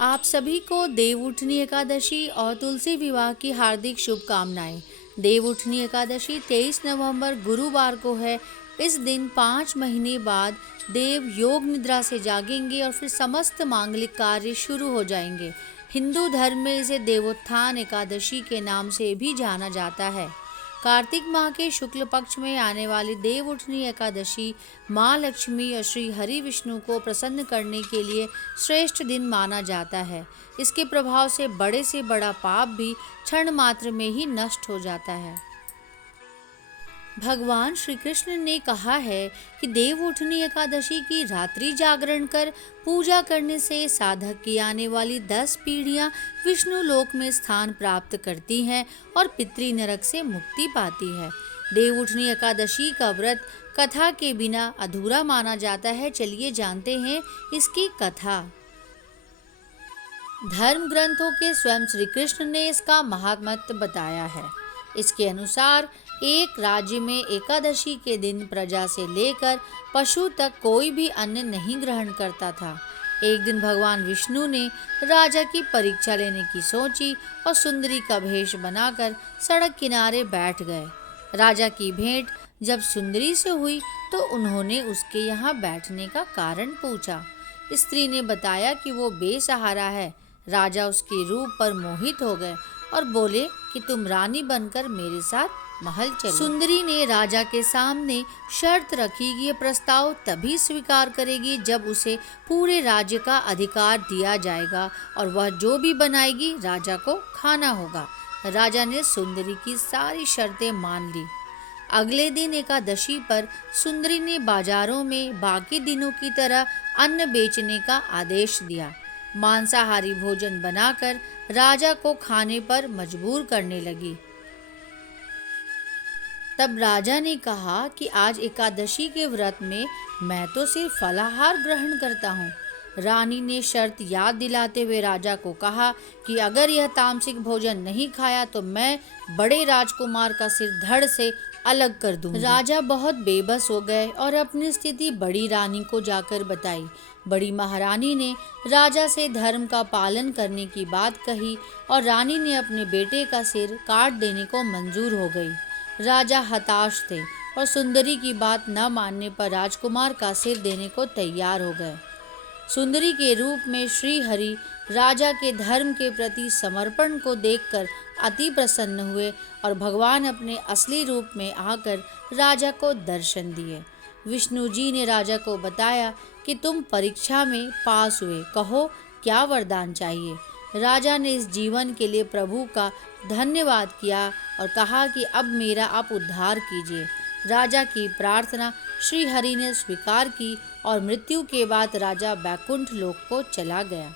आप सभी को देवउठनी एकादशी और तुलसी विवाह की हार्दिक शुभकामनाएं। देवउठनी एकादशी 23 नवंबर गुरुवार को है। इस दिन 5 महीने बाद देव योग निद्रा से जागेंगे और फिर समस्त मांगलिक कार्य शुरू हो जाएंगे। हिंदू धर्म में इसे देवोत्थान एकादशी के नाम से भी जाना जाता है। कार्तिक माह के शुक्ल पक्ष में आने वाली देवउठनी एकादशी माँ लक्ष्मी और श्री हरि विष्णु को प्रसन्न करने के लिए श्रेष्ठ दिन माना जाता है। इसके प्रभाव से बड़ा पाप भी क्षण मात्र में ही नष्ट हो जाता है। भगवान श्री कृष्ण ने कहा है कि देवउठनी एकादशी की रात्रि जागरण कर पूजा करने से साधक की आने वाली 10 पीढ़ियां विष्णु लोक में स्थान प्राप्त करती हैं और पितृ नरक से मुक्ति पाती है। देवउठनी एकादशी का व्रत कथा के बिना अधूरा माना जाता है। चलिए जानते हैं इसकी कथा। धर्म ग्रंथों के स्वयं श्री कृष्ण ने इसका महात्म्य बताया है। इसके अनुसार एक राज्य में एकादशी के दिन प्रजा से लेकर पशु तक कोई भी अन्न नहीं ग्रहण करता था। एक दिन भगवान विष्णु ने राजा की परीक्षा लेने की सोची और सुंदरी का भेष बनाकर सड़क किनारे बैठ गए। राजा की भेंट जब सुंदरी से हुई तो उन्होंने उसके यहाँ बैठने का कारण पूछा। स्त्री ने बताया कि वो बेसहारा है। राजा उसके रूप पर मोहित हो गए और बोले कि तुम रानी बनकर मेरे साथ महल चलो। सुंदरी ने राजा के सामने शर्त रखी कि ये प्रस्ताव तभी स्वीकार करेगी जब उसे पूरे राज्य का अधिकार दिया जाएगा और वह जो भी बनाएगी राजा को खाना होगा। राजा ने सुंदरी की सारी शर्तें मान ली। अगले दिन एकादशी पर सुंदरी ने बाजारों में बाकी दिनों की तरह अन्न बेचने का आदेश दिया। मांसाहारी भोजन बनाकर राजा को खाने पर मजबूर करने लगी। तब राजा ने कहा कि आज एकादशी के व्रत में मैं तो सिर्फ फलाहार ग्रहण करता हूँ। रानी ने शर्त याद दिलाते हुए राजा को कहा कि अगर यह तामसिक भोजन नहीं खाया तो मैं बड़े राजकुमार का सिर धड़ से अलग कर दूंगी। राजा बहुत बेबस हो गए और अपनी स्थिति बड़ी रानी को जाकर बताई। बड़ी महारानी ने राजा से धर्म का पालन करने की बात कही और रानी ने अपने बेटे का सिर काट देने को मंजूर हो गई। राजा हताश थे और सुंदरी की बात न मानने पर राजकुमार का सिर देने को तैयार हो गए। सुंदरी के रूप में श्री हरि राजा के धर्म के प्रति समर्पण को देखकर अति प्रसन्न हुए और भगवान अपने असली रूप में आकर राजा को दर्शन दिए। विष्णु जी ने राजा को बताया कि तुम परीक्षा में पास हुए, कहो क्या वरदान चाहिए। राजा ने इस जीवन के लिए प्रभु का धन्यवाद किया और कहा कि अब मेरा आप उद्धार कीजिए। राजा की प्रार्थना श्री हरि ने स्वीकार की और मृत्यु के बाद राजा बैकुंठ लोक को चला गया।